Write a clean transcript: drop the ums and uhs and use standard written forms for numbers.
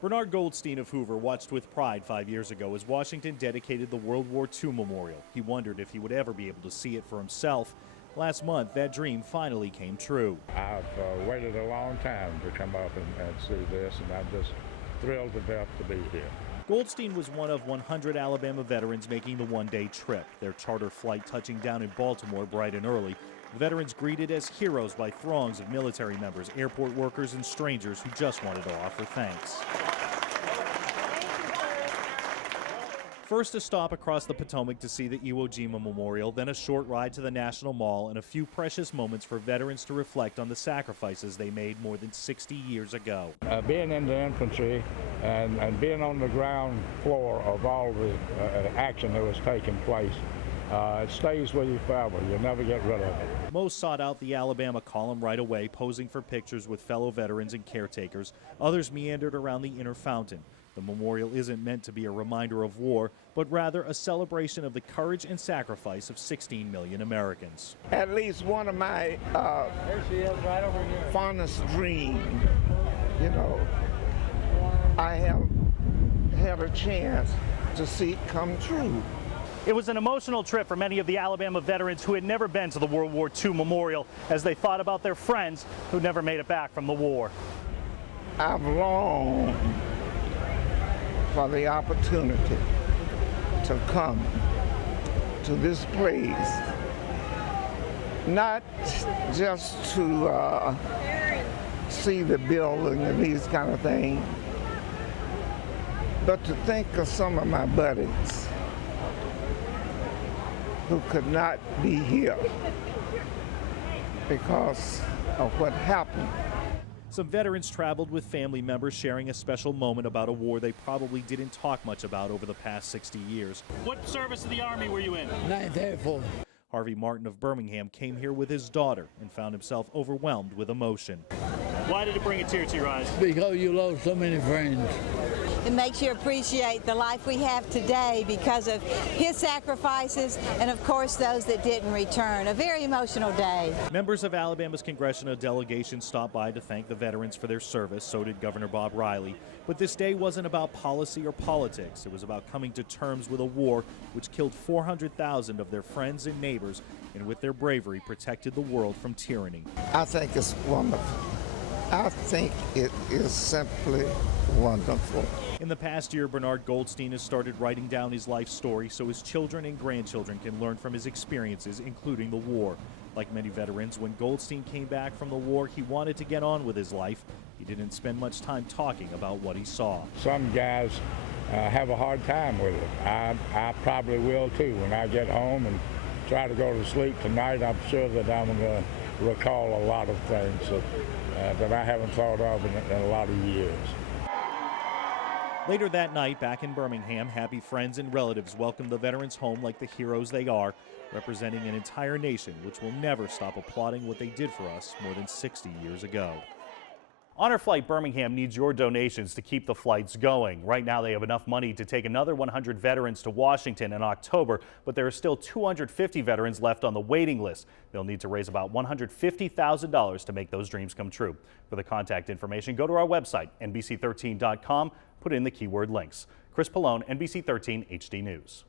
Bernard Goldstein of Hoover watched with pride 5 years ago as Washington dedicated the World War II memorial. He wondered if he would ever be able to see it for himself. Last month, that dream finally came true. I've waited a long time to come up and see this, and I'm just thrilled to death to be here. Goldstein was one of 100 Alabama veterans making the one-day trip. Their charter flight touching down in Baltimore bright and early. The veterans greeted as heroes by throngs of military members, airport workers, and strangers who just wanted to offer thanks. First, a stop across the Potomac to see the Iwo Jima Memorial, then a short ride to the National Mall, and a few precious moments for veterans to reflect on the sacrifices they made more than 60 years ago. Being in the infantry and being on the ground floor of all the action that was taking place, it stays with you forever. You'll never get rid of it. Most sought out the Alabama column right away, posing for pictures with fellow veterans and caretakers. Others meandered around the inner fountain. The memorial isn't meant to be a reminder of war, but rather a celebration of the courage and sacrifice of 16 million Americans. At least one of my fondest dreams, I have had a chance to see it come true. It was an emotional trip for many of the Alabama veterans who had never been to the World War II memorial as they thought about their friends who never made it back from the war. I've longed for the opportunity to come to this place, not just to see the building and these kind of things, but to think of some of my buddies who could not be here because of what happened. Some veterans traveled with family members, sharing a special moment about a war they probably didn't talk much about over the past 60 years. What service of the Army were you in? 9th Airborne. Harvey Martin of Birmingham came here with his daughter and found himself overwhelmed with emotion. Why did it bring a tear to your eyes? Because you lost so many friends. It makes you appreciate the life we have today because of his sacrifices and, of course, those that didn't return. A very emotional day. Members of Alabama's congressional delegation stopped by to thank the veterans for their service. So did Governor Bob Riley. But this day wasn't about policy or politics. It was about coming to terms with a war which killed 400,000 of their friends and neighbors and with their bravery protected the world from tyranny. I think it's wonderful. I think it is simply wonderful. In the past year, Bernard Goldstein has started writing down his life story so his children and grandchildren can learn from his experiences, including the war. Like many veterans, when Goldstein came back from the war, he wanted to get on with his life. He didn't spend much time talking about what he saw. Some guys have a hard time with it. I probably will too. When I get home and try to go to sleep tonight, I'm sure that I'm going to recall a lot of things that I haven't thought of in a lot of years. Later that night, back in Birmingham, happy friends and relatives welcomed the veterans home like the heroes they are, representing an entire nation which will never stop applauding what they did for us more than 60 years ago. Honor Flight Birmingham needs your donations to keep the flights going. Right now, they have enough money to take another 100 veterans to Washington in October, but there are still 250 veterans left on the waiting list. They'll need to raise about $150,000 to make those dreams come true. For the contact information, go to our website, NBC13.com, put in the keyword links. Chris Pallone, NBC 13 HD News.